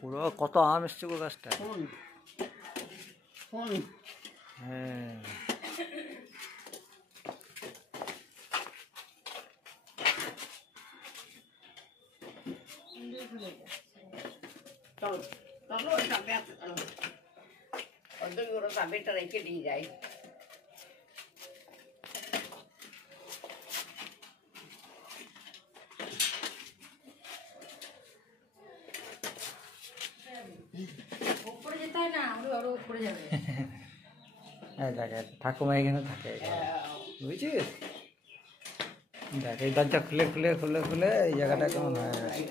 পুরো কত আম এসছে গো গাছটা। হ্যাঁ চাবিটা রেখে দিয়ে যাই। ঠাকুমা এখানে থাকে বুঝছিস। দেখ এই দরজা খুলে খুলে খুলে খুলে এই জায়গাটা কেমন হয়ে গেছে।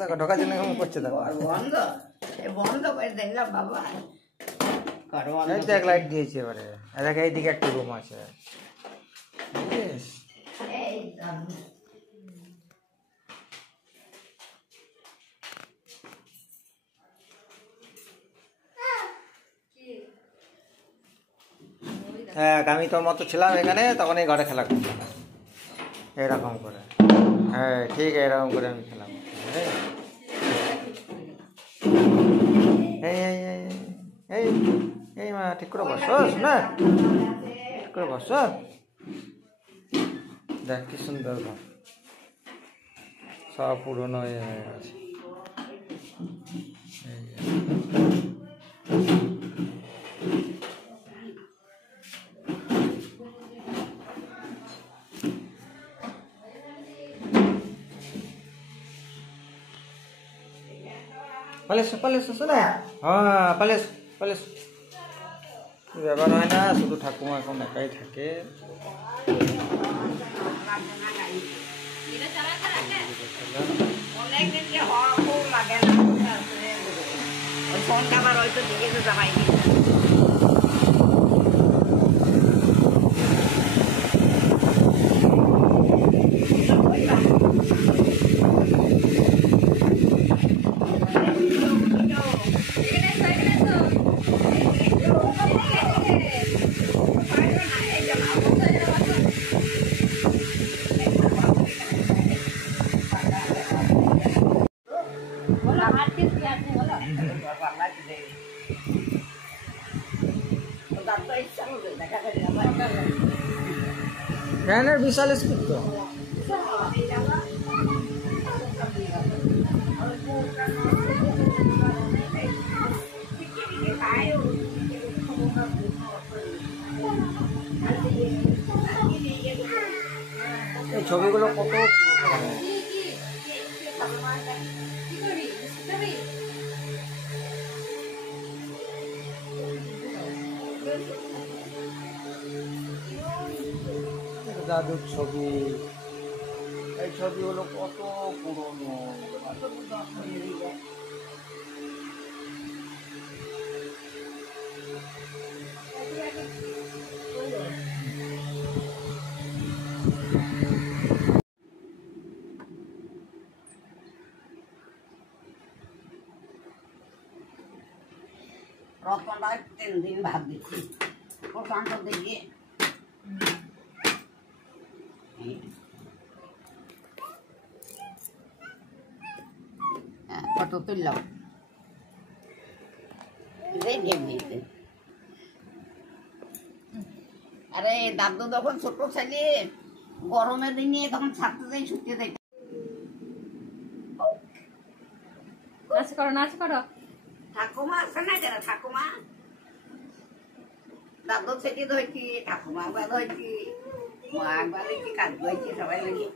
দেখো ঢোকার জন্য কেমন করছে দেখো। বন্ধ করে দেখলাম বাবা দেখ লাইট দিয়েছে এবারে। দেখ এইদিকে একটা রুম আছে বুঝছিস। হ্যাঁ আমি তোর মতো ছিলাম এখানে তখন এই ঘরে খেলা করতাম এরকম করে। হ্যাঁ ঠিক এরকম করে আমি খেলা করতাম। এই এই এই এই মা ঠিক করে বসস না, ঠিক করে বস। দেখ কি সুন্দর ঘর, সব পুরনো হয়ে গেছে। পালিস পালিস শোনা। হ্যাঁ পালিস পালিস। ব্যাপার হয় না, শুধু ঠাকুমা এখন একাই থাকে। ফ্যানের বিশাল স্পিড তো। এই ছবিগুলো কত দাদুর ছবি, এই ছবিগুলো কত পুরনো। রতনটা 3 দিন ভাত দিচ্ছি প্রচন্ড দেখি কত তুললাম আরে দাদু যখন ছোট ছেলে গরমের দিনে তখন ছাড়তে যাই ছুটতে যাই। নাচ করো নাচ করো। ঠাকুমা আছে না যারা ঠাকুমা দাদু ছেলে ধরছি ঠাকুমা একবার ধরছি মা একবার দেখি কাজ ধরছি সবাই লেগে